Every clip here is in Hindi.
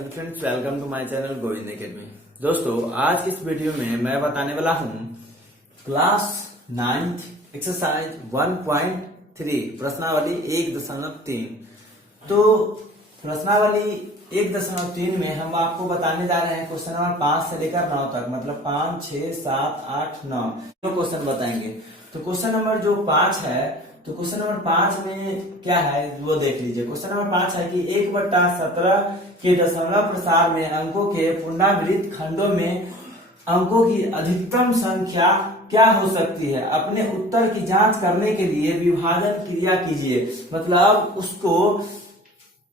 Hello friends, welcome to my channel Govind Academy. दोस्तों, आज की इस वीडियो में मैं बताने वाला हूं क्लास 9th एक्सरसाइज 1.3 प्रश्नावली 1.3। तो प्रश्नावली 1.3 में हम आपको बताने जा रहे हैं क्वेश्चन नंबर 5 से लेकर 9 तक, मतलब 5, 6, 7, 8, 9 तो क्वेश्चन बताएंगे। तो क्वेश्चन नंबर जो 5 है, तो क्वेश्चन नंबर 5 में क्या है वो देख लीजिए। क्वेश्चन नंबर 5 है कि 1/17 के दशमलव प्रसार में अंकों के पुनरावृत्त खंडों में अंकों की अधिकतम संख्या क्या हो सकती है। अपने उत्तर की जांच करने के लिए विभाजन क्रिया कीजिए। मतलब उसको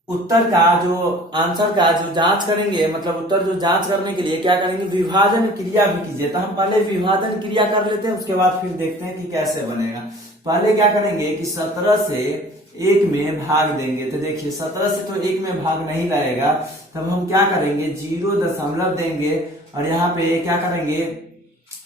उत्तर का जो आंसर का जो जांच करेंगे, मतलब उत्तर जो जांच करने के लिए क्या करेंगे, विभाजन क्रिया भी कीजिए। तो हम पहले विभाजन क्रिया कर लेते हैं, उसके बाद फिर देखते हैं कि कैसे बनेगा। पहले क्या करेंगे कि 17 से 1 में भाग देंगे। तो देखिए 17 से तो 1 में भाग नहीं लगेगा, तब हम क्या करेंगे 0 देंगे और यहाँ पे क्या करेंगे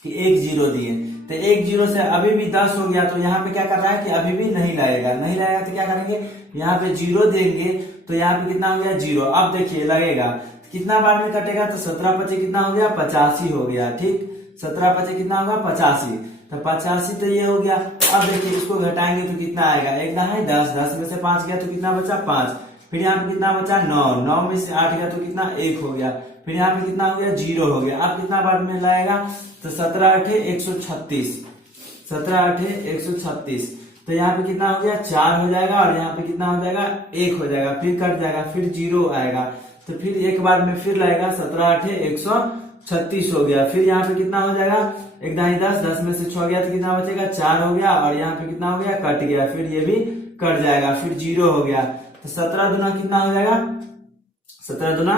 कि 1 0 दिए। तो 1 0 से अभी भी 10 हो गया, तो यहाँ पे क्या कर रहा है कि अभी भी नहीं लगेगा तो क्या करेंगे यहाँ पे 0 देंगे। तो यहाँ पे कितना हो गया 0। अब देखिए लगेगा कितना बार में कटेगा, तो 17 पचे कितना हो गया 85 हो गया। ठीक, 17 पचे कितना होगा 85, तो 85 तो ये हो गया। अब देखिए इसको घटाएंगे तो कितना आएगा, एक है 10, 10 में से 5 गया तो कितना बचा 5। फिर यहाँ पे कितना बचा 9, 9 में से 8 गया तो कितना 1 हो गया। फिर यहाँ पे कितना हो गया 0 हो गया। अब कितना बार में लाएगा, तो 17 8 136, 17 8 136। तो यहाँ पे कितना हो गया 4 हो जाएगा और यहाँ पे कितना हो जाएगा 1 हो जाएगा। फिर कट जाएगा, फिर 0 आएगा। तो फिर एक बार में फिर लाएगा 17 8 136 हो गया। फिर यहाँ पे कितना हो जाएगा 1 दाई 10, 10 में से 6 गया तो कितना बचेगा 4 हो गया और यहाँ पे कितना हो गया कट गया। फिर ये भी कट जाएगा, फिर 0 हो गया। तो 17 दूना कितना हो जाएगा, 17 दूना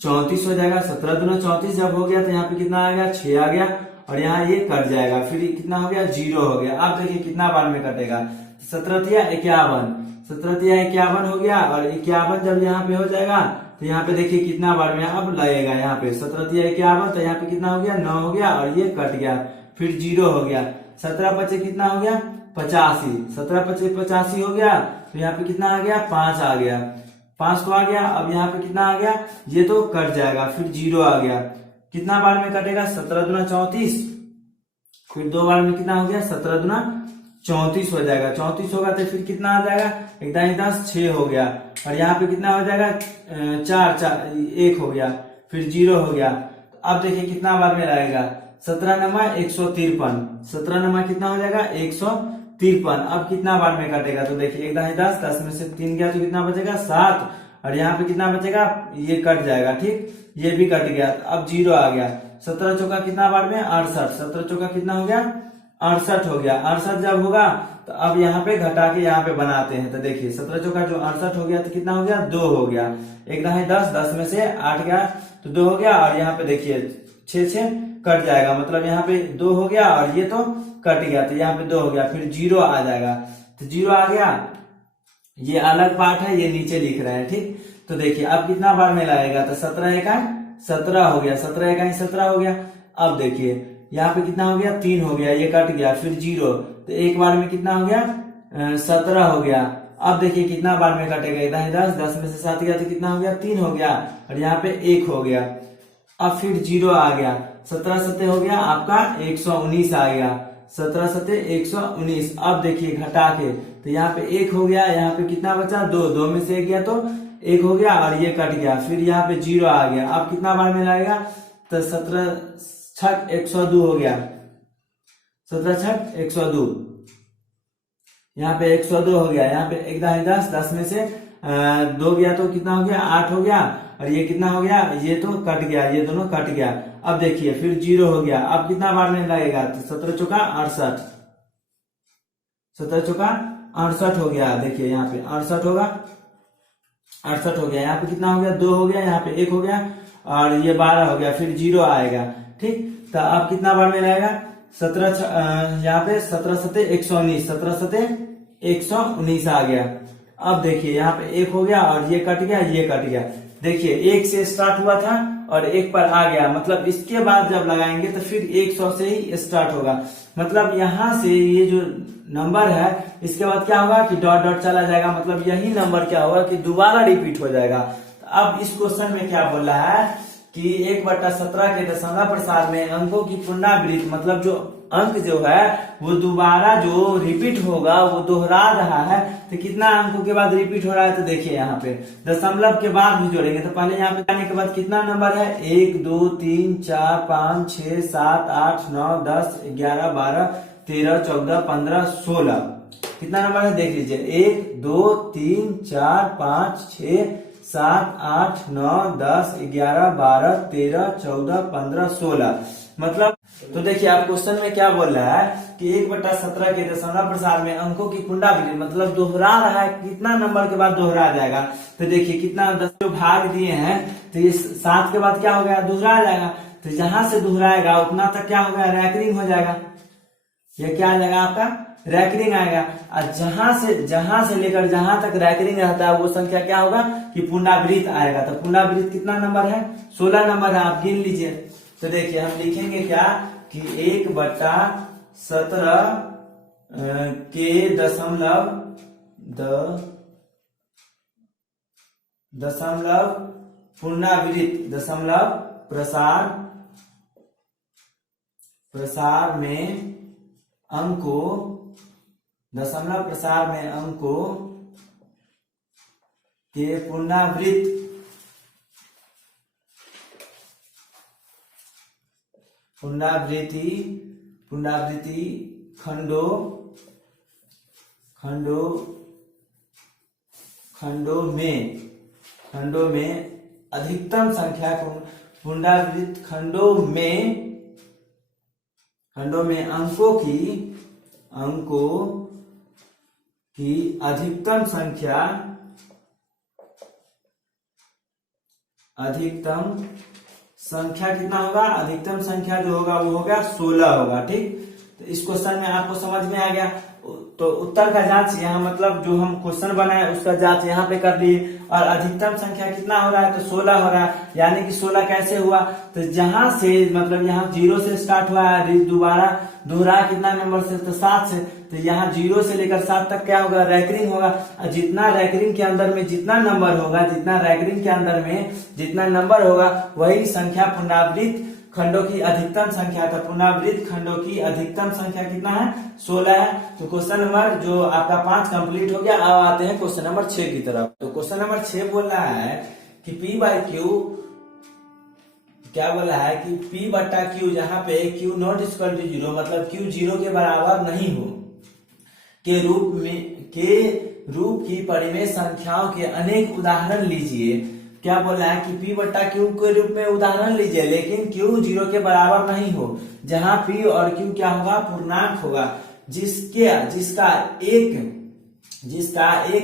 34 हो जाएगा। 17 दूना 34 जब हो गया तो यहाँ पे कितना आ गया 6 आ गया और यहाँ ये कट जाएगा। फिर कितना हो गया 0 हो गया। अब देखिए कितना बार में कटेगा, 17 तिया 51, 17 तिया 51 हो गया और 51 जब यहाँ पे हो जाएगा तो यहाँ पे देखिए कितना बार में अब लगेगा, यहाँ पे 17 तिया 51, तो यहाँ पे कितना हो गया 9 हो गया और ये कट गया। फिर 0 हो गया। 17 पचे कितना हो गया 85, 17 पचे 85 हो गया। तो यहाँ पे कितना आ गया 5 आ गया, 5 तो आ गया। अब यहाँ पे कितना आ गया, ये तो कट जाएगा। फिर 0 आ गया। कितना बार में कटेगा 17 दूना 34, फिर 2 बार में कितना हो गया 17 दूना 34 हो जाएगा। 34 होगा तो फिर कितना आ जाएगा 1 दाई 10 6 हो गया और यहाँ पे कितना हो जाएगा 4 4 1 हो गया। फिर 0 हो गया। अब देखिए कितना बार में लगेगा, 17 नमा 153, 17 नमा कितना हो जाएगा 153। अब कितना बार में कटेगा, तो देखिए 1 दाई 10, 10 में से 3 गया तो कितना बचेगा 7 और यहाँ पे कितना बचेगा ये कट जाएगा। ठीक, ये भी कट गया। अब 0 आ गया। 17 चौका कितना बार में 68, 17 चौका कितना हो गया 68 हो गया। 68 जब होगा तो अब यहाँ पे घटा के यहाँ पे बनाते हैं। तो देखिए 17 चौका जो 68 हो गया तो कितना हो गया 2 हो गया। 1 दाई 10, 10 में से 8 गया तो 2 हो गया और यहाँ पे देखिए 6 6 कट जाएगा, मतलब यहाँ पे 2 हो गया और ये तो कट गया तो यहाँ पे 2 हो गया। फिर 0 आ जाएगा। तो 0 आ गया, ये अलग पार्ट है, ये नीचे लिख रहे हैं। ठीक, तो देखिए अब कितना बार में लगेगा, तो 17 इकाई 17 हो गया, 17 इकाई 17 हो गया। अब देखिए यहाँ पे कितना हो गया 3 हो गया, ये कट गया। फिर 0, तो एक बार में कितना हो गया 17 हो गया। अब देखिए कितना बार में कटेगा, 1 दाई 10, 10 में से 7 गया तो कितना हो गया 3 हो गया और यहाँ पे 1 हो गया। अब फिर 0 आ गया। 17 सत्ते हो गया आपका 119 आ गया, 17 सत्ते 119। अब देखिए घटा के तो यहाँ पे 1 हो गया, यहाँ पे कितना बचा 2, 2 में से 1 गया तो 1 हो गया और ये कट गया। फिर यहाँ पे 0 आ गया। अब कितना बार में लगेगा, तो 17 छठ 102 हो गया, 17 छठ 102, यहाँ पे 102 हो गया। यहाँ पे 1 दाई 10, 10 में से 2 गया तो कितना हो गया 8 हो गया और ये कितना हो गया ये तो कट गया, ये दोनों कट गया। अब देखिए फिर 0 हो गया। अब कितना बार में लगेगा, तो 17 चौका 68, 17 चौका 68 हो गया। देखिए यहाँ पे 68 होगा, 68 हो गया। यहाँ पे कितना हो गया 2 हो गया, यहाँ पे 1 हो गया और ये 12 हो गया। फिर 0 आएगा। ठीक, तो अब कितना बार में लगेगा 17 यहाँ पे 17 सत्ते 119, 17 सत्ते 119 आ गया। अब देखिए यहाँ पे 1 हो गया और ये कट गया, ये कट गया। देखिए 1 से स्टार्ट हुआ था और 1 पर आ गया, मतलब इसके बाद जब लगाएंगे तो फिर 100 से ही स्टार्ट होगा। मतलब यहाँ से ये जो नंबर है इसके बाद क्या होगा कि डॉट डॉट चला जाएगा, मतलब यही नंबर क्या होगा कि दोबारा रिपीट हो जाएगा। अब इस क्वेश्चन में क्या बोल रहा है कि 1/17 के दशमलव प्रसार में अंकों की पुनरावृत्ति, मतलब जो अंक जो है वो दोबारा जो रिपीट होगा वो दोहरा रहा है। तो कितना अंकों के बाद रिपीट हो रहा है, तो देखिए यहाँ पे दशमलव के बाद भी जोड़ेंगे। तो पहले यहाँ पे जाने के बाद कितना नंबर है, 1 2 3 4 5 6 7 8 9 10 11 12 13 14 15 16। कितना नंबर है देख लीजिए, 1 2 3 4 5 6 7 8 9 10 11 12 13 14 15 16। मतलब तो देखिए आप क्वेश्चन में क्या बोल रहा है कि 1/17 के दशमलव प्रसार में अंकों की पुनरावृत्ति, मतलब दोहरा रहा है, कितना नंबर के बाद दोहरा जाएगा। तो देखिए कितना 10 जो भाग दिए हैं, तो ये 7 के बाद क्या हो गया, दोहरा जाएगा। तो जहां से दोहराएगा उतना तक क्या हो गया, रैकरिंग हो जाएगा। ये क्या आ जाएगा आपका, रैकरिंग आएगा। और जहां से लेकर जहां तक रैकरिंग रहता है वो संख्या क्या होगा कि पुनरावृत्त आएगा। तो पुनरावृत्त कितना नंबर है, 16 नंबर है, आप गिन लीजिए। तो देखिए हम लिखेंगे क्या कि 1/17 के दशमलव पुनरावृत्त दशमलव प्रसार में अंकों दशमलव प्रसार में अंकों के पुनरावृत्ति खंडों में अधिकतम संख्या को पुनरावृत्त खंडों में अंकों की अधिकतम संख्या कितना होगा, अधिकतम संख्या जो होगा वो होगा 16 होगा। ठीक, तो इस क्वेश्चन में आपको समझ में आ गया। तो उत्तर का जांच यहाँ, मतलब जो हम क्वेश्चन बनाए उसका जांच यहाँ पे कर लिए। और अधिकतम संख्या कितना हो रहा है, तो 16 हो रहा है। यानी कि 16 कैसे हुआ, तो जहां से मतलब यहाँ 0 से स्टार्ट हुआ है, दोबारा दोहरा कितना नंबर से, तो 7 से। तो यहाँ 0 से लेकर 7 तक क्या होगा, रैकरिंग होगा। और जितना रैकरिंग के अंदर में जितना नंबर होगा, वही संख्या पुनरावृत्त खंडों की अधिकतम संख्या। तो पुनरावृत्त खंडों की अधिकतम संख्या कितना है, 16 है। तो क्वेश्चन नंबर जो आपका 5 कंप्लीट हो गया। अब आते हैं क्वेश्चन नंबर 6 की तरफ। तो क्वेश्चन नंबर 6 बोल रहा है कि P/Q, क्या बोल रहा है कि P/Q जहां पे Q नॉट इक्वल टू 0, मतलब Q 0 के बराबर नहीं हो, के रूप की परिमेय संख्याओं के अनेक उदाहरण लीजिए। क्या बोल रहा है कि P/Q के रूप में उदाहरण लीजिए, लेकिन Q 0 के बराबर नहीं हो, जहां P और Q क्या होगा, पूर्णांक होगा, जिसका एक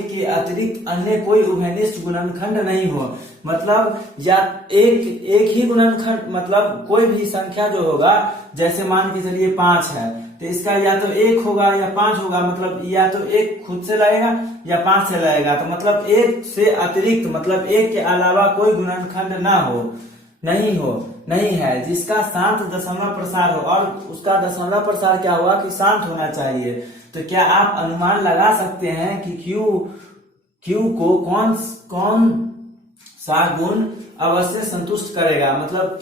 के अतिरिक्त अन्य कोई उभयनिष्ठ गुणनखंड नहीं हो। मतलब या एक ही गुणनखंड, मतलब कोई भी संख्या जो होगा, जैसे मान के चलिए 5 है, तो इसका या तो 1 होगा या 5 होगा। मतलब या तो 1 खुद से लगेगा या 5 से लगेगा। तो मतलब 1 से अतिरिक्त, मतलब 1 के अलावा कोई गुणनखंड नहीं है जिसका शांत दशमलव प्रसार हो। और उसका दशमलव प्रसार क्या होगा कि शांत होना चाहिए। तो क्या आप अनुमान लगा सकते हैं कि Q को कौन सा गुण अवश्य संतुष्ट करेगा। मतलब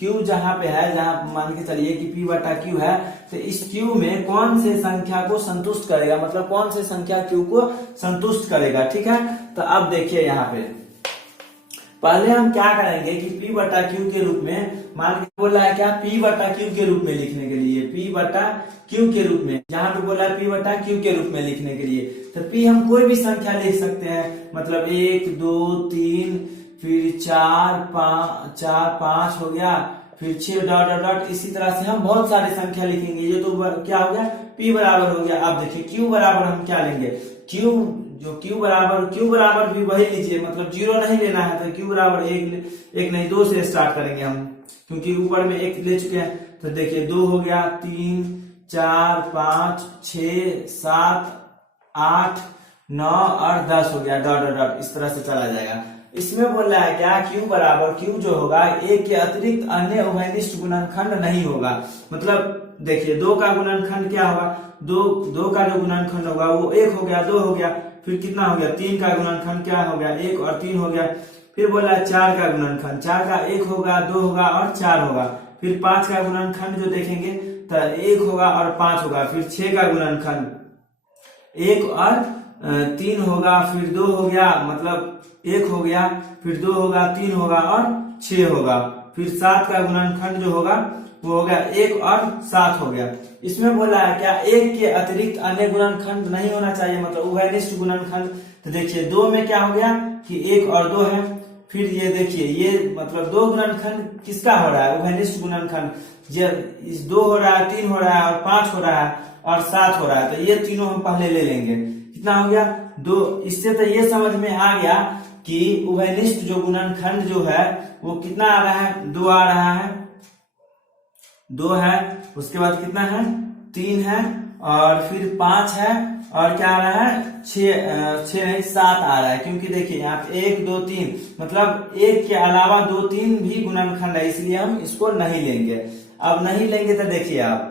Q जहां पे है, जहां मान के चलिए कि P/Q है, तो इस Q में कौन से संख्या को संतुष्ट करेगा, मतलब कौन से संख्या Q को संतुष्ट करेगा। ठीक है, तो अब देखिए यहाँ पे पहले हम क्या करेंगे कि P/Q के रूप में, मान के बोला है क्या, P/Q के रूप में लिखने के लिए, P/Q के रूप में, जहां पे बोला है P/Q के रूप में लिखने के लिए, तो P हम कोई भी संख्या लिख सकते हैं। मतलब 1 2 3 फिर 4 5 हो गया, फिर 6 डॉट। इसी तरह से हम बहुत सारी संख्या लिखेंगे। ये तो क्या हो गया, P बराबर हो गया। अब देखिए Q बराबर हम क्या लेंगे, Q बराबर भी वही लीजिए, मतलब 0 नहीं लेना है। तो Q बराबर 1 नहीं 2 से स्टार्ट करेंगे हम, क्योंकि ऊपर में 1 ले चुके हैं। तो देखिए 2 हो गया, 3 4 5 6 7 8 9 और 10 हो गया, डॉट। इस तरह से चला जाएगा। इसमें बोल रहा है क्या, Q जो होगा 1 के अतिरिक्त अन्य उभयनिष्ठ गुणनखंड नहीं होगा। मतलब देखिए 2 का गुणनखंड क्या होगा, 2 का जो गुणनखंड होगा वो 1 हो गया, 2 हो गया, फिर कितना हो गया, 3 का गुणनखंड क्या हो गया, 1 और 3 हो गया, फिर बोला 4 का गुणनखंड, 4 का 1 होगा, 2 होगा और 4 होगा। फिर 5 का गुणनखंड जो देखेंगे तो 1 होगा और 5 होगा। फिर 6 का गुणनखंड 1 और 3 होगा, फिर 2 हो गया, मतलब 1 हो गया, फिर 2 होगा, 3 होगा और 6 होगा। फिर 7 का गुणनखंड जो होगा वो हो गया 1 और 7 हो गया। इसमें बोला है क्या 1 के अतिरिक्त अन्य गुणनखंड नहीं होना चाहिए, मतलब उभयनिष्ठ गुणनखंड। तो देखिए 2 में क्या हो गया कि 1 और 2 है। फिर ये देखिए ये मतलब 2 गुणनखंड किसका हो रहा है, उभयनिष्ठ गुणनखंड। ये 2 हो रहा है, 3 हो रहा है और 5 हो रहा है और 7 हो रहा है। तो ये तीनों हम पहले ले लेंगे। कितना हो गया 2। इससे तो ये समझ में आ गया कि उभयनिष्ठ जो गुणनखंड जो है वो कितना आ रहा है, 2 आ रहा है, 2 है। उसके बाद कितना है 3 है और फिर 5 है और क्या आ रहा है 6 नहीं 7 आ रहा है। क्योंकि देखिए यहाँ पे 1 2 3 मतलब 1 के अलावा 2 3 भी गुणनखंड है, इसलिए हम इसको नहीं लेंगे। अब नहीं लेंगे तो देखिए आप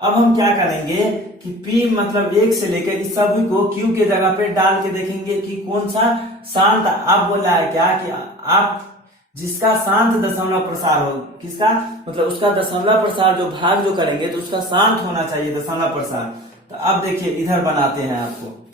अब हम क्या करेंगे कि P मतलब 1 से लेकर इस सभी को Q के जगह पे डाल के देखेंगे कि कौन सा शांत। आप बोल रहा है क्या कि आप जिसका शांत दशमलव प्रसार हो, किसका मतलब उसका दशमलव प्रसार जो भाग जो करेंगे तो उसका शांत होना चाहिए दशमलव प्रसार। तो अब देखिए इधर बनाते हैं आपको।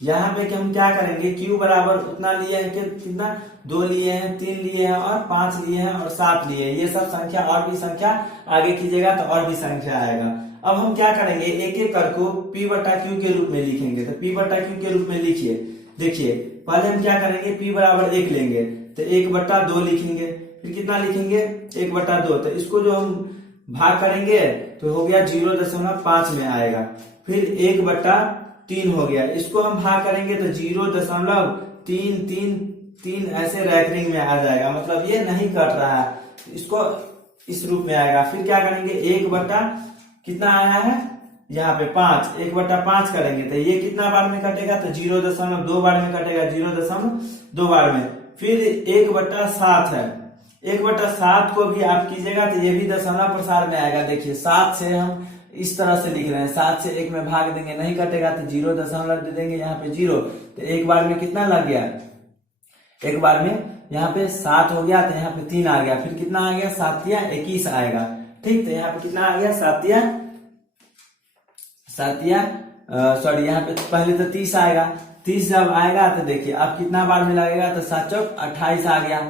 यहाँ पे कि हम क्या करेंगे Q बराबर उतना लिए हैं कि कितना 2 लिए हैं, 3 लिए हैं और 5 लिए हैं और 7 लिए हैं। ये सब संख्या और भी संख्या आगे कीजिएगा तो और भी संख्या आएगा। अब हम क्या करेंगे एक एक कर को P बटा Q के रूप में लिखेंगे। तो P बटा Q के रूप में लिखिए। देखिए पहले हम क्या करेंगे P बराबर 1 लेंगे तो 1 बटा 2 लिखेंगे। फिर कितना लिखेंगे 1 बटा 2। तो इसको जो हम भाग करेंगे तो हो गया 0.5 में आएगा। फिर 1 बटा 3 हो गया, इसको हम भाग करेंगे तो 0.333 ऐसे रैंकिंग में आ जाएगा, मतलब ये नहीं कट रहा है, इसको इस रूप में आएगा। फिर क्या करेंगे 1 बटा कितना आया है यहाँ पे 5, 1 बटा 5 करेंगे तो ये कितना बार में कटेगा तो 0.2 बार में कटेगा, 0.2 बार में। फिर 1 बटा 7 है, 1 बटा 7 को भी आप कीजिएगा तो ये भी दशमलव प्रसार में आएगा। देखिए 7 से हम इस तरह से लिख रहे हैं, 7 से 1 में भाग देंगे नहीं कटेगा तो 0 दशमलव दे देंगे यहाँ पे 0। तो एक बार में कितना लग गया, एक बार में यहाँ पे 7 हो गया तो यहाँ पे 3 आ गया। फिर कितना आ गया 7 या 21 आएगा। ठीक, तो यहाँ पे कितना आ गया 7 या सॉरी यहाँ पे पहले तो 30 आएगा। 30 जब आएगा तो देखिए अब कितना बार में लगेगा तो 7 चौक 28 आ गया,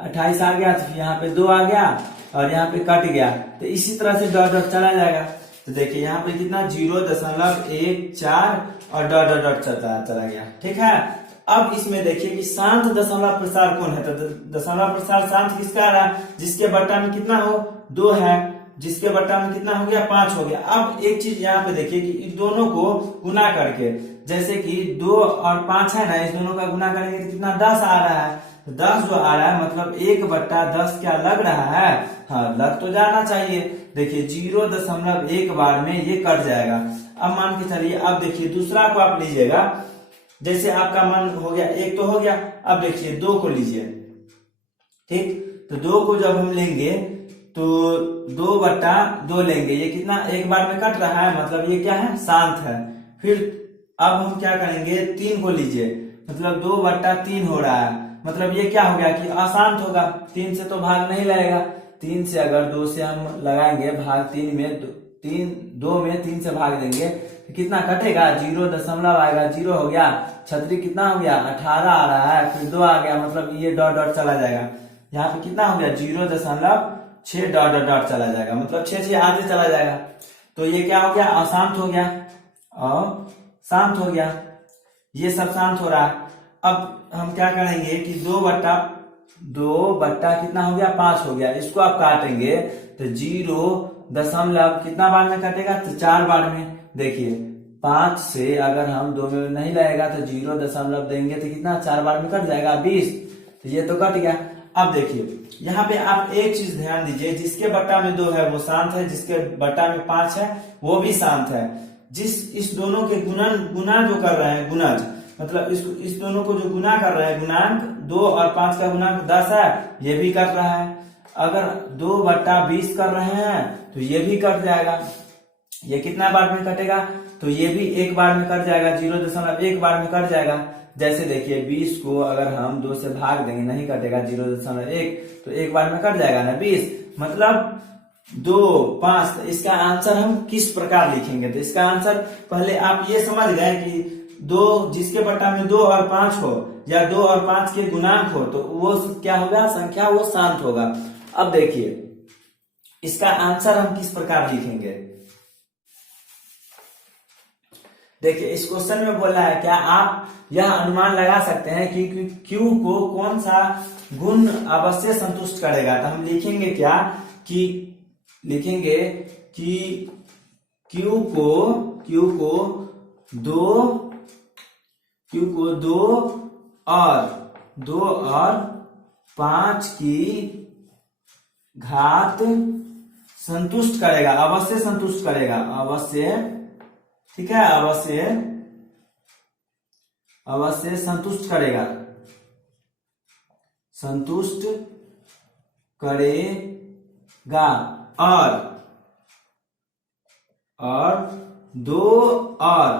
28 आ गया तो यहाँ पे 2 आ गया और यहाँ पे कट गया। तो इसी तरह से डॉट डॉट चला जाएगा। तो देखिए यहाँ पे कितना 0.14 और डॉट डॉट डॉट चला गया। ठीक है, अब इसमें देखिए कि शांत दशमलव प्रसार कौन है। तो दशमलव प्रसार शांत किसका आ रहा है, जिसके बट्टा में कितना हो 2 है, जिसके बट्टा में कितना हो गया 5 हो गया। अब एक चीज यहाँ पे देखिए कि इन दोनों को गुना करके, जैसे कि 2 और 5 है ना, इस दोनों का गुना करेंगे तो कितना 10 आ रहा है। तो 10 जो आ रहा है मतलब 1 बट्टा 10 क्या लग रहा है, हाँ लग तो जाना चाहिए। देखिए 0.1 बार में ये कट जाएगा। अब मान के चलिए, अब देखिए दूसरा को आप लीजिएगा, जैसे आपका मान हो गया 1 तो हो गया। अब देखिए 2 को लीजिए। ठीक, तो 2 को जब हम लेंगे तो 2 बट्टा 2 लेंगे, ये कितना एक बार में कट रहा है, मतलब ये क्या है शांत है। फिर अब हम क्या करेंगे 3 को लीजिए, मतलब 2 बट्टा 3 हो रहा है, मतलब ये क्या हो गया कि अशांत होगा। 3 से तो भाग नहीं लगेगा, 3 से अगर 2 से हम लगाएंगे भाग 3 में, 2 में 3 से भाग देंगे तो कितना कटेगा 0 दशमलव आएगा, 0 हो गया। छतरी कितना हो गया 18 आ रहा है, फिर 2 आ गया, मतलब ये डॉट डॉट चला जाएगा। यहाँ पे कितना हो गया 0.6 डॉट डॉट डॉट चला जाएगा, मतलब 6 आगे चला जाएगा। तो ये क्या हो गया अशांत हो गया और शांत हो गया, ये सब शांत हो रहा है। अब हम क्या करेंगे कि 2 बट्टा कितना हो गया 5 हो गया, इसको आप काटेंगे तो 0 दशमलव कितना बार में कटेगा तो 4 बार में। देखिए 5 से अगर हम 2 में नहीं लगेगा तो 0 दशमलव देंगे तो कितना 4 बार में कट जाएगा 20, तो ये तो कट गया। अब देखिए यहाँ पे आप एक चीज ध्यान दीजिए, जिसके बट्टा में 2 है वो शांत है, जिसके बट्टा में 5 है वो भी शांत है। इस दोनों के गुना जो कर रहे हैं गुणज, मतलब इस दोनों को जो गुना कर रहे हैं गुणांक 2 और 5 का गुणांक 10 है, ये भी कट रहा है। अगर 2 बट्टा 20 कर रहे हैं तो ये भी कट जाएगा। ये कितना बार में कटेगा तो ये भी एक बार में कट जाएगा, 0.1 बार में कट जाएगा। जैसे देखिए 20 को अगर हम 2 से भाग देंगे, नहीं कटेगा, 0.1 तो एक बार में कट जाएगा ना 20, मतलब 2, 5। इसका आंसर हम किस प्रकार लिखेंगे? तो इसका आंसर पहले आप ये समझ गए कि 2 जिसके बट्टा में 2 और 5 हो या 2 और 5 के गुणांक हो तो वो क्या होगा? संख्या वो शांत होगा। अब देखिए इसका आंसर हम किस प्रकार लिखेंगे। देखिए इस क्वेश्चन में बोला है, क्या आप यह अनुमान लगा सकते हैं कि Q को कौन सा गुण अवश्य संतुष्ट करेगा? तो हम लिखेंगे क्या कि लिखेंगे कि Q को 2 और 5 की घात संतुष्ट करेगा, अवश्य संतुष्ट करेगा, अवश्य, ठीक है, अवश्य संतुष्ट करेगा, संतुष्ट करेगा। और 2 और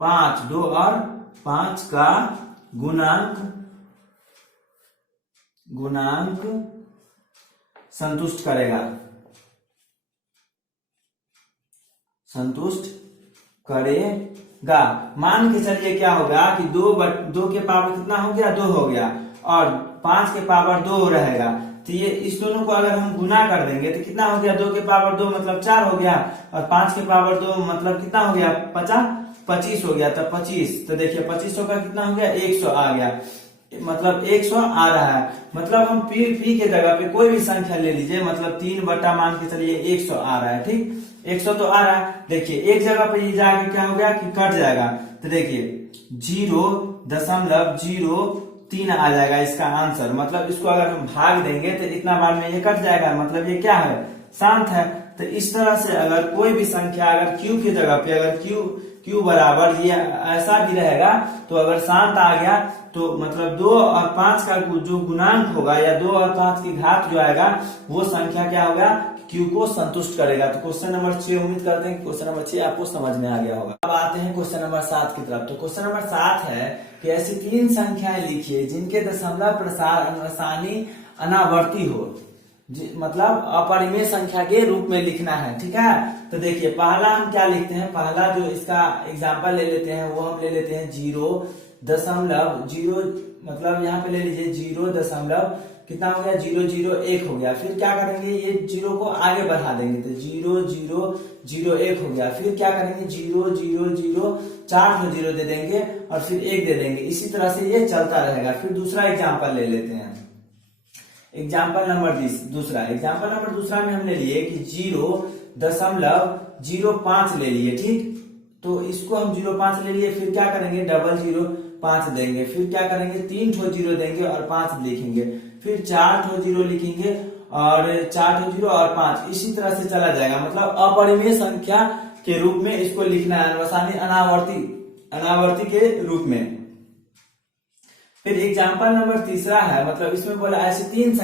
5 का गुणांक संतुष्ट करेगा, संतुष्ट करेगा। मान के चलिए क्या होगा कि 2 के पावर कितना हो गया? 2 हो गया, और 5 के पावर 2 रहेगा। तो ये इस दोनों को अगर हम गुना कर देंगे तो कितना हो गया? 2 के पावर 2 मतलब 4 हो गया, और 5 के पावर 2 मतलब कितना हो गया? 25 हो गया। तो 25, तो देखिए 2500 का कितना हो गया? 100 आ गया, मतलब 100 आ रहा है। मतलब हम पी के जगह पे कोई भी संख्या ले लीजिए, मतलब 3 बटा मान के चलिए 100 आ रहा है, ठीक, 100 तो आ रहा है। देखिए एक जगह पे ये जाके क्या हो गया कि कट जाएगा, तो देखिए 0.03 आ जाएगा इसका आंसर। मतलब इसको अगर हम भाग देंगे तो इतना बार में ये कट जाएगा, मतलब ये क्या है? शांत है। तो इस तरह से अगर कोई भी संख्या अगर Q की जगह पे अगर Q बराबर ये ऐसा भी रहेगा तो अगर शांत आ गया तो मतलब 2 और 5 का जो गुणांक होगा या 2 और 5 की घात जो आएगा वो संख्या क्या होगा? Q को संतुष्ट करेगा। तो क्वेश्चन नंबर 6 उम्मीद करते हैं कि क्वेश्चन नंबर 6 आपको समझ में आ गया होगा। अब आते हैं क्वेश्चन नंबर 7 की तरफ। तो क्वेश्चन नंबर 7 है कि ऐसी 3 संख्याएं लिखिए जिनके दशमलव प्रसार अनुसानी अनावर्ती हो, मतलब अपरिमेय संख्या के रूप में लिखना है, ठीक है। तो देखिए पहला हम क्या लिखते हैं, पहला जो इसका एग्जाम्पल ले लेते हैं वो हम ले लेते हैं 0.0, मतलब यहाँ पे ले लीजिए 0. कितना हो गया? 001 हो गया। फिर क्या करेंगे? ये 0 को आगे बढ़ा देंगे तो 0.001 हो गया। फिर क्या करेंगे? 0.0.0 4 0 दे देंगे और फिर 1 दे देंगे। इसी तरह से ये चलता रहेगा। फिर दूसरा एग्जाम्पल ले लेते हैं, एग्जाम्पल नंबर दूसरा में हम ले लिए कि 0.05 ले लिए, ठीक। तो इसको हम 0.5 ले लिए। फिर क्या करेंगे? 0.05 देंगे। फिर क्या करेंगे? 3 ठो 0 देंगे और 5 लिखेंगे। फिर 4 ठो 0 लिखेंगे और 4 ठो 0 और 5, इसी तरह से चला जाएगा। मतलब अपरिमेय संख्या के रूप में इसको लिखना है, अनावर्ती के रूप में। फिर एग्जाम्पल नंबर तीसरा है, मतलब इसमें बोला ऐसी 3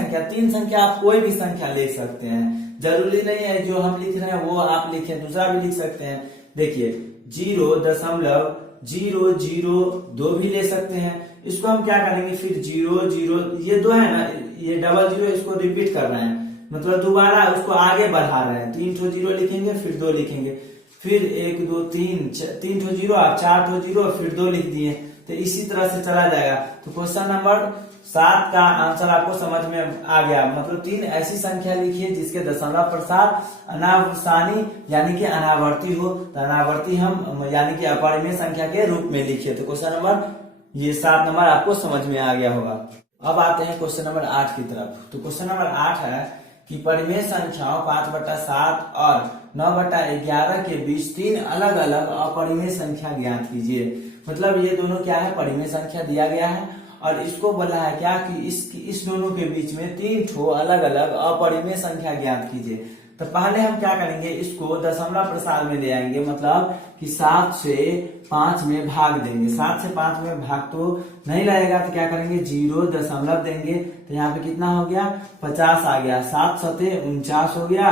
संख्या आप कोई भी संख्या ले सकते हैं, जरूरी नहीं है जो हम लिख रहे हैं वो आप लिखें, दूसरा भी लिख सकते हैं। देखिए 0.002 भी ले सकते हैं। इसको हम क्या करेंगे? फिर 0 ये 2 है ना, ये 00 इसको रिपीट कर रहे हैं, मतलब दोबारा उसको आगे बढ़ा रहे हैं। 3 ठो 0 लिखेंगे फिर 2 लिखेंगे, फिर 1 2 3 ठो 0 आप 4 ठो 0 फिर 2 लिख दिए। तो इसी तरह से चला जाएगा। तो क्वेश्चन नंबर 7 का आंसर आपको समझ में आ गया। मतलब 3 ऐसी संख्या लिखिए जिसके दशमलव प्रसार अनावर्ती यानी कि अनावर्ती हो। तो अनावर्ती हम यानी कि अपरिमेय संख्या के रूप में लिखिए। तो क्वेश्चन नंबर 7 नंबर आपको समझ में आ गया होगा। अब आते हैं क्वेश्चन नंबर 8 की तरफ। तो क्वेश्चन नंबर 8 है कि परिमेय संख्याओं 5/7 और 9/11 के बीच 3 अलग अलग अपरिमेय संख्या ज्ञात कीजिए। मतलब ये दोनों क्या है? परिमेय संख्या दिया गया है और इसको बोला है क्या कि इस दोनों के बीच में 3 ठो अलग अलग अपरिमेय संख्या ज्ञात कीजिए। तो पहले हम क्या करेंगे? इसको दशमलव प्रसार में ले आएंगे, मतलब कि 7 से 5 में भाग देंगे। 7 से 5 में भाग तो नहीं लगेगा, तो क्या करेंगे? 0 देंगे। तो यहाँ पे कितना हो गया? 50 आ गया। 7 7 49 हो गया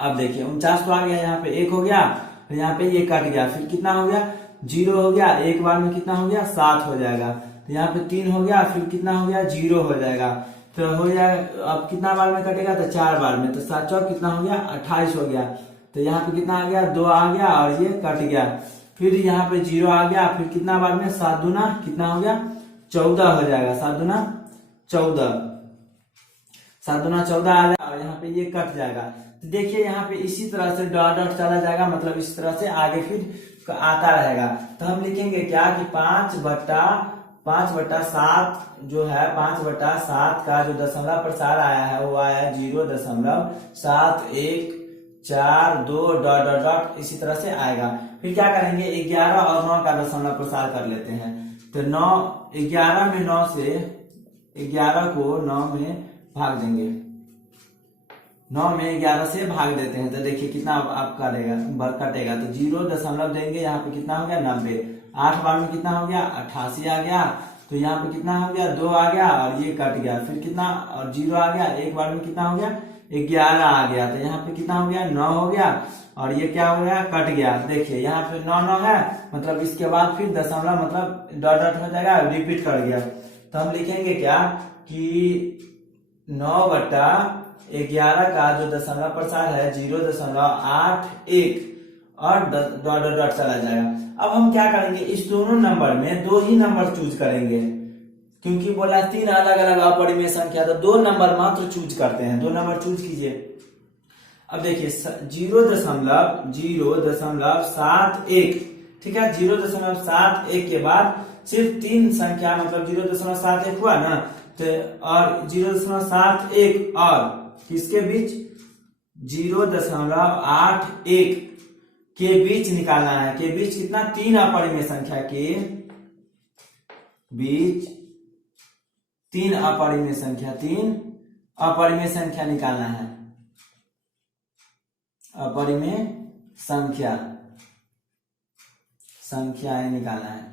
अब देखिए 49 तो आ गया, यहाँ पे 1 हो गया, फिर यहाँ पे ये कट गया, फिर कितना हो गया 0 हो गया, एक बार में कितना हो गया 7 हो जाएगा। तो यहाँ पे 3 हो गया, फिर कितना हो गया 0 हो जाएगा, तो हो जाएगा। अब कितना बार में कटेगा, तो 4 बार में, तो 7 चौक कितना हो गया 28 हो गया। तो यहाँ पे कितना आ गया 2 आ गया और ये कट गया, फिर यहाँ पे 0 आ गया, फिर कितना बार में 7 दूना कितना हो गया 14 हो जाएगा, 7 दूना 14, 7 दूना 14 आ गया और यहाँ पे ये कट जाएगा। तो देखिए यहाँ पे इसी तरह से डॉट डॉट चला जाएगा, मतलब इस तरह से आगे फिर आता रहेगा। तो हम लिखेंगे क्या कि 5/7 जो है 5/7 का जो दशमलव प्रसार आया है वो आया 0.714 डॉट डॉट डॉट इसी तरह से आएगा। फिर क्या करेंगे 11 और 9 का दशमलव प्रसार कर लेते हैं। तो 11 में 9 से 11 को 9 में भाग देंगे, 9 में 11 से भाग देते हैं। तो देखिए कितना आपका कटेगा, तो 0 दशमलव देंगे, यहाँ पे कितना हो गया 90, 8 बार में कितना हो गया 88 आ गया। तो यहाँ पे कितना हो गया 2 आ गया और ये कट गया, फिर कितना और 0 आ गया, एक बार में कितना हो गया 11 आ गया। तो यहाँ पे कितना हो गया 9 हो गया और ये क्या हो गया कट गया। देखिए यहाँ पे 9 है, मतलब इसके बाद फिर दशमलव मतलब डॉट डॉट हो जाएगा, रिपीट कर गया। तो हम लिखेंगे क्या कि 9/11 का जो दशमलव प्रसार है 0.81 और डॉट डॉट डॉट चला जाएगा। अब हम क्या करेंगे, इस दोनों नंबर में 2 ही नंबर चूज करेंगे, क्योंकि बोला 3 अलग अलग अपरिमेय संख्या, तो 2 नंबर मात्र चूज करते हैं। 2 नंबर चूज कीजिए। अब देखिए 0.071, ठीक है, 0.71 के बाद सिर्फ 3 संख्या मतलब 0.71 हुआ ना, तो और 0.71 और किसके बीच 0.81 के बीच निकालना है। के बीच कितना 3 अपरिमेय संख्या के बीच 3 अपरिमेय संख्या निकालना है। अपरिमेय संख्याएं निकालना है,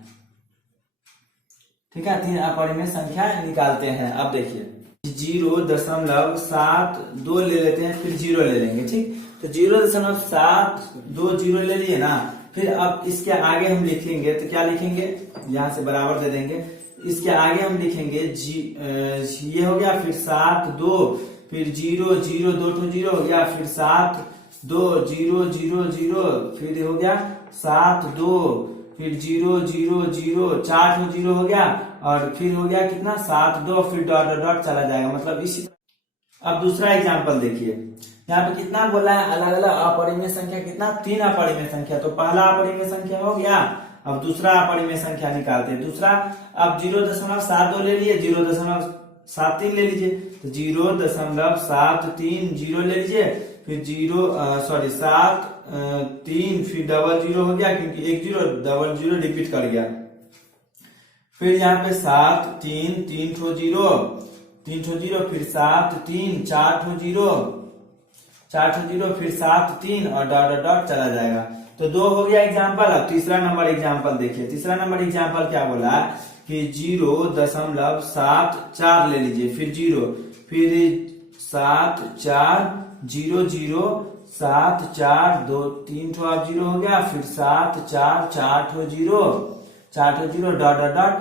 ठीक है, 3 अपरिमेय संख्या निकालते हैं। अब देखिए 0.72 ले लेते हैं, फिर 0 ले लेंगे, ठीक। तो 0.72 ले लिए ना, फिर अब इसके आगे हम लिखेंगे, तो क्या लिखेंगे, यहां से बराबर दे देंगे, इसके आगे हम लिखेंगे ये हो गया, फिर 7 फिर 0 0 2 तो 0 हो गया, फिर 7 2 0 0 0 फिर हो गया 7 2 फिर 0 0 0 4 तो 0 हो गया और फिर हो गया कितना 7 2 फिर डॉट डॉट डॉट चला जाएगा, मतलब इसी। अब दूसरा एग्जांपल देखिए, यहाँ पे कितना बोला है अलग अलग अपरिमेय संख्या, कितना 3 अपरिमेय संख्या। तो पहला अपरिमेय संख्या हो गया, अब दूसरा अपरिमेय संख्या निकालते हैं। दूसरा अब 0.72 ले लिए, 0.73 ले लीजिए, तो 0.73 0 ले लीजिए, फिर 7 3 फिर 00 हो गया, क्योंकि 1 0 00 रिपीट कर गया। फिर यहाँ पे 7 3 3 ठो 0 3 ठो 0 फिर 7 3 4 ठो 0 4 ठो 0 फिर 7 3 और डॉट डॉट डॉट चला जाएगा। तो 2 हो गया एग्जाम्पल। अब तीसरा नंबर एग्जाम्पल देखिए, तीसरा नंबर एग्जाम्पल क्या बोला कि 0.74 ले लीजिए, फिर 0 फिर 7 4 0 0 7 4 2 3 ठो अब 0 हो गया, फिर 7 4 4 ठो 0 4 ठो 0 डॉट डॉट डॉट,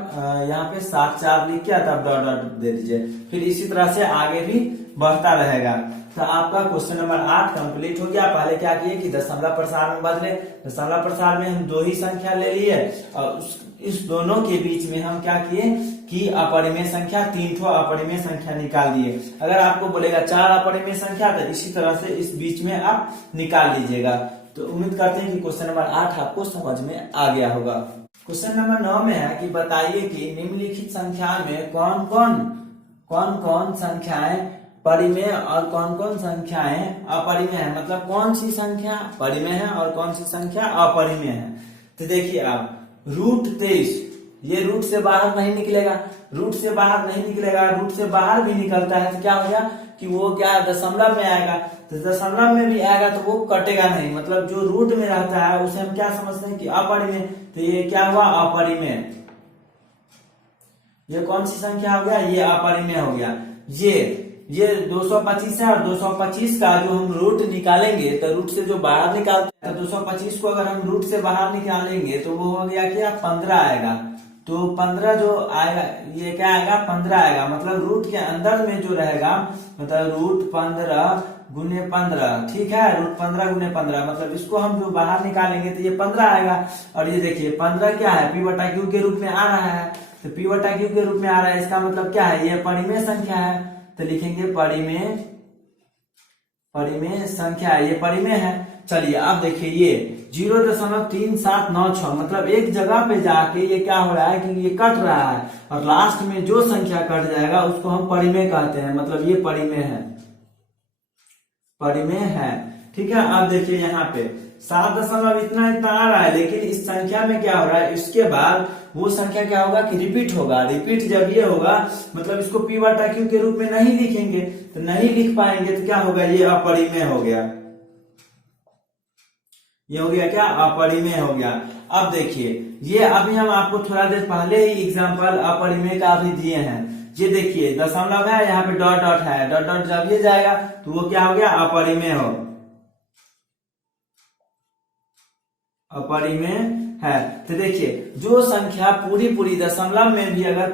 यहाँ पे 7 4 लिख के तब डॉट डॉट दे दीजिए। फिर इसी तरह से आगे भी बढ़ता रहेगा। तो आपका क्वेश्चन नंबर 8 कंप्लीट हो गया। पहले क्या किए कि दशमलव प्रसार में बदले, दशमलव प्रसार में हम 2 ही संख्या ले लिए और इस दोनों के बीच में हम क्या किए कि अपरिमेय संख्या 3 ठो अपरिमेय संख्या निकाल दिए। अगर आपको बोलेगा 4 अपरिमेय संख्या, तो इसी तरह से इस बीच में आप निकाल लीजिएगा। तो उम्मीद करते हैं कि क्वेश्चन नंबर 8 आपको समझ में आ गया होगा। क्वेश्चन नंबर 9 में है कि बताइए कि निम्नलिखित संख्या में कौन कौन संख्याएं परिमेय और कौन कौन संख्याएं अपरिमेय है, मतलब कौन सी संख्या परिमेय है और कौन सी संख्या अपरिमेय है। तो देखिए आप √23 ये रूट से बाहर नहीं निकलेगा, रूट से बाहर भी निकलता है तो क्या हो गया कि वो क्या दशमलव में आएगा। तो दशमलव में भी आएगा तो वो कटेगा नहीं, मतलब जो रूट में रहता है उसे हम क्या समझते हैं कि अपरिमेय। तो ये क्या हुआ अपरिमेय, ये कौन सी संख्या हो गया, ये अपरिमेय हो गया। ये 225 है और 225 का जो हम रूट निकालेंगे तो रूट से जो बाहर निकालते हैं, तो 225 को अगर हम रूट से बाहर निकालेंगे तो वो हो गया क्या 15 आएगा। तो 15 जो आएगा ये क्या आएगा 15 आएगा, मतलब रूट के अंदर में जो रहेगा मतलब रूट 15 गुने 15, ठीक है, रूट 15 गुने 15, मतलब इसको हम जो बाहर निकालेंगे तो ये 15 आएगा। और ये देखिए 15 क्या है, पी बटा क्यू के रूप में आ रहा है, तो पी बटा क्यू के रूप में आ रहा है, इसका मतलब क्या है, ये परिमेय संख्या है, तो लिखेंगे परिमेय संख्या है, ये परिमेय है। चलिए अब देखिए ये 0.3796, मतलब एक जगह पे जाके ये क्या हो रहा है कि ये कट रहा है और लास्ट में जो संख्या कट जाएगा उसको हम परिमेय कहते हैं, मतलब ये परिमेय है, ठीक है। अब देखिए यहाँ पे 7 इतना आ रहा है, लेकिन इस संख्या में क्या हो रहा है, इसके बाद वो संख्या क्या होगा कि रिपीट होगा। रिपीट जब ये होगा मतलब इसको पी बटा क्यू के रूप में नहीं लिखेंगे, तो नहीं लिख पाएंगे तो क्या होगा, ये अपरिमेय हो गया, ये हो गया क्या अपरिमेय हो गया। अब देखिए ये अभी हम आपको थोड़ा देर पहले ही एग्जांपल अपरिमेय का भी दिए हैं। ये देखिए दशमलव है, यहाँ पे डॉट डॉट है, डॉट डॉट जब ये जाएगा तो वो क्या हो गया अपरिमेय है। तो देखिए जो संख्या पूरी दशमलव में भी अगर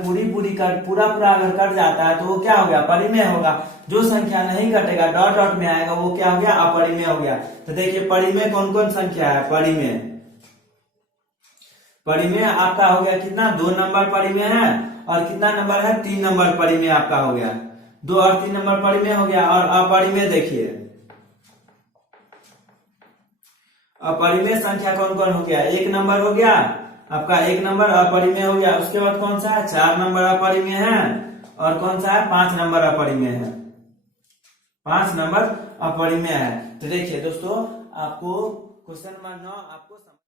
पूरा अगर कट जाता है तो वो क्या हो गया परिमेय होगा। जो संख्या नहीं कटेगा डॉट डॉट में आएगा वो क्या हो गया अपरिमेय हो गया। तो देखिए परिमेय कौन कौन संख्या है, परिमेय आपका हो गया कितना 2 नंबर परिमेय है, और कितना नंबर है 3 नंबर परिमेय आपका हो गया, 2 और 3 नंबर परिमेय हो गया। और अपरिमेय देखिए अपरिमेय संख्या कौन कौन हो गया, 1 नंबर हो गया आपका, 1 नंबर अपरिमेय हो गया। उसके बाद कौन सा है 4 नंबर अपरिमेय है, और कौन सा है 5 नंबर अपरिमेय है, 5 नंबर अपरिमेय है। तो देखिए दोस्तों आपको क्वेश्चन नंबर 9 आपको